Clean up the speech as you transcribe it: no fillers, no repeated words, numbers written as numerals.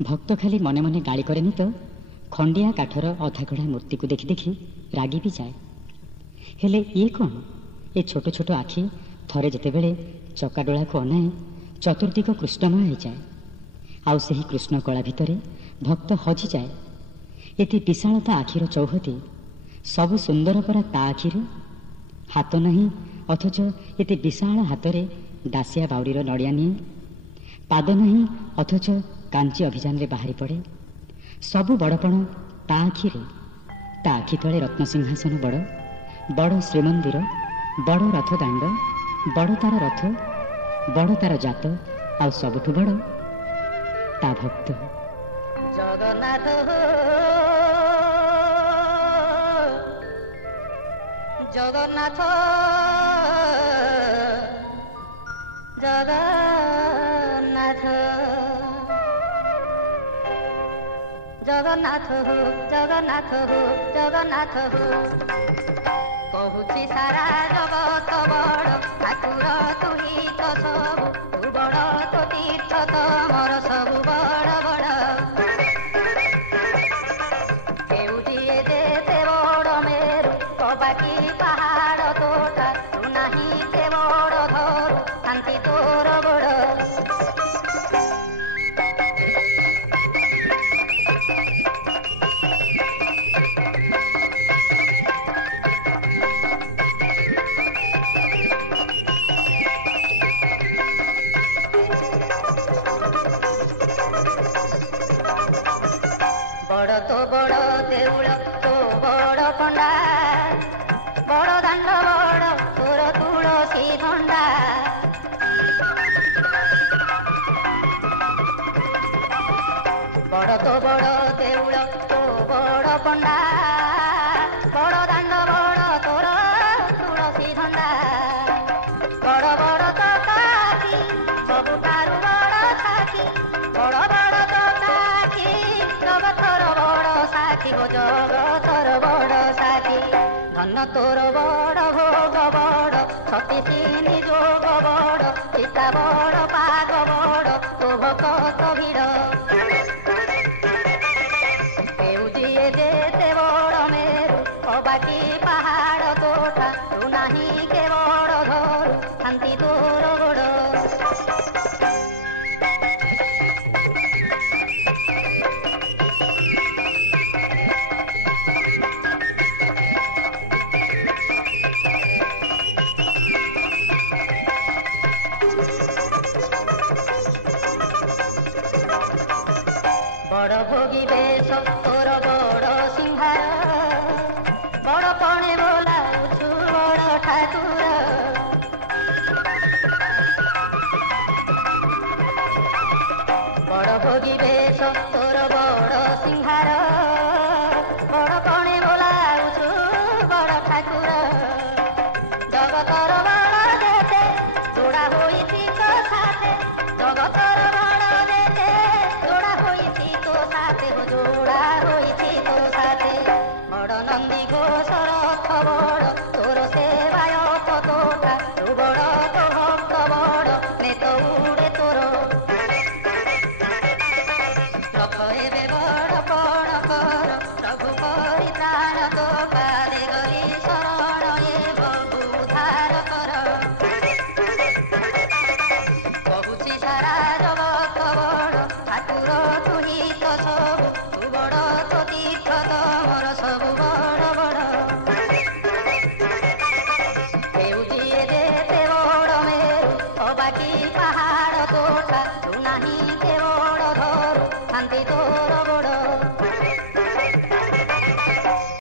भक्त खाली मने मने गाड़ी करेनि तो खंडिया काठर अधागढ़ा मूर्ति को देखि देखि रागी भी जाए। हेले ये कौन ए छोट छोट आखि थरे जेतेबेले चकाडोला को अनाए चतुर्दिग कृष्णमय हो जाए। आउ सही कृष्ण कला भितरे भक्त हजि जाए। एते विशालता आखिर चौहदी सब सुंदर परा ता आखिरे हाथ नहीं अथच एते विशाल हाथरे दासिया बाउरीर नड़िया निए। पाद नहीं अथच कांची अभियान रे बाहरी पड़े। सबु बड़पण ता आखिरे। ता आखि तले रत्नसिंहासन बड़ बड़ श्रीमंदिर बड़ रथ दाण्ड बड़ तार रथ बड़ तार जात आउ सबुठु बड़ ता भक्त जगन्नाथ जगन्नाथ जगन्नाथ जगन्नाथ हो जगन्नाथ हो जगन्नाथ हो कहुची सारा जगत बड़ ठाकुर तुही तो सब तू बड़ तो तीर्थ तमर सब बड़ बड़ केउटिए जेते बड़ मेरु कबाकी पहाड़ तोटा तू नाही के बड़ धर शांति तोर बड़ बड़ तो बड़ देउल तो बड़ पंडा बड़ दाण्ड बड़ तोर तुलसी भंडा बड़ तो बड़ देउल तो बड़ पंडा बड़ दाण्ड बड़ तोर तुलसी भंडा बड़ बड़ तो काकी सबुठारु बड़ साथी बड़ बड़ तो काकी जगतर बड़ साथी हो जगतर बड़ साथी धन तोर बड़ भोग बड़ सतीसिनी जोग बड़ सीता बड़ पाग बड़ तो भक्त भिड़ केउजिए जेते बड़ मेरु कबाकी पहाड़ तोटा तू नाही के बड़ धरु शांति तोर बड़ बड़ भोगी बेश तोर बड़ सिंहार बड़ पणे बोला बड़ ठाकुर बड़ भोगी बेश तोर बड़ सिंहार बड़ पणे बोला बड़ ठाकुर जगतर बड़ देते जोड़ा होइछि तो साथे जगतर बड़ देते जोड़ा होइछि तो साथे हो जोड़ा होइछि तो साथे बड़ नंदी घोषर बड़ तोर सेवायत तोटा तू बड़ तो भक्त बड़ नेत उड़े तोर रख हेबे बड़ पण कर प्रभु परित्राण तो पारे गरी शरण एवं उद्धार कर कहुची सारा जगत बड़ ठाकुर तुही तो सब तू बड़ तो तीर्थ तमर सब बड़ बड़ केउटिए जेते बड़ मेरु कबाकी पहाड़ तोटा तू नाही के बड़ धरु शांति तो